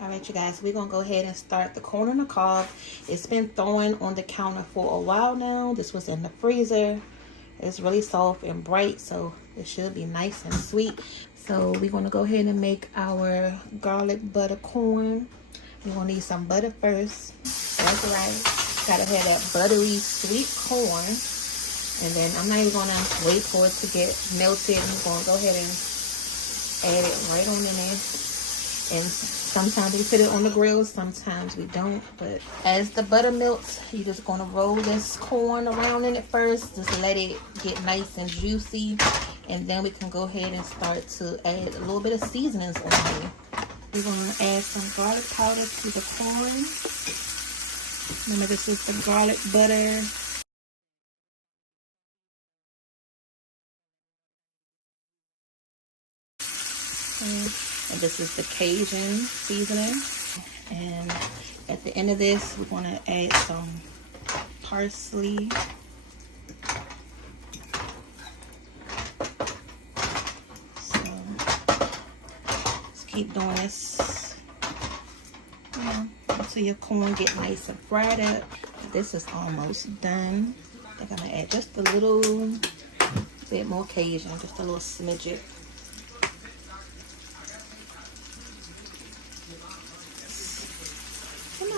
All right, you guys, we're gonna go ahead and start the corn on the cob. It's been thawing on the counter for a while now. This was in the freezer. It's really soft and bright, so it should be nice and sweet. So we're gonna go ahead and make our garlic butter corn. We're gonna need some butter first. That's right. Gotta have that buttery sweet corn. And then I'm not even gonna wait for it to get melted. I'm gonna go ahead and add it right on in there. And sometimes we put it on the grill, sometimes we don't. But as the butter melts, you're just gonna roll this corn around in it first. Just let it get nice and juicy. And then we can go ahead and start to add a little bit of seasonings on here. We're gonna add some garlic powder to the corn. Remember, this is the garlic butter. And this is the Cajun seasoning. And at the end of this, we're going to add some parsley. So just keep doing this, until your corn get nice and fried up. This is almost done. I think I'm going to add just a little bit more Cajun, just a little smidget.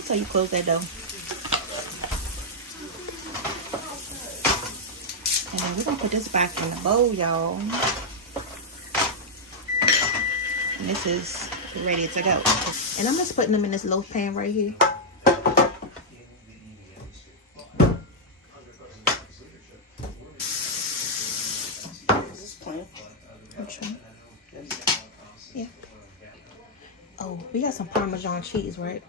So you close that door. And then we're gonna put this back in the bowl, y'all. And this is ready to go. And I'm just putting them in this loaf pan right here. Which one? Yeah. Oh, we got some Parmesan cheese, right?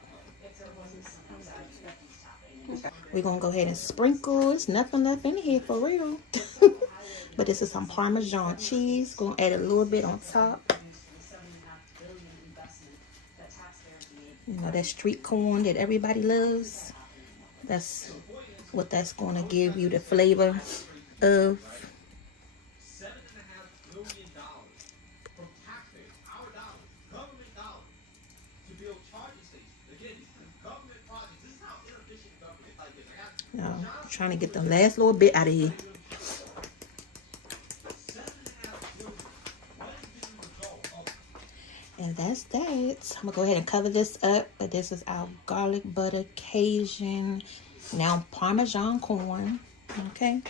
We're gonna go ahead and sprinkle. There's nothing left in here for real. But this is some Parmesan cheese. Gonna add a little bit on top. You know, that street corn that everybody loves. That's what that's gonna give you the flavor of. No, trying to get the last little bit out of here. And that's that. I'm gonna go ahead and cover this up. But this is our garlic butter Cajun, now Parmesan corn. Okay.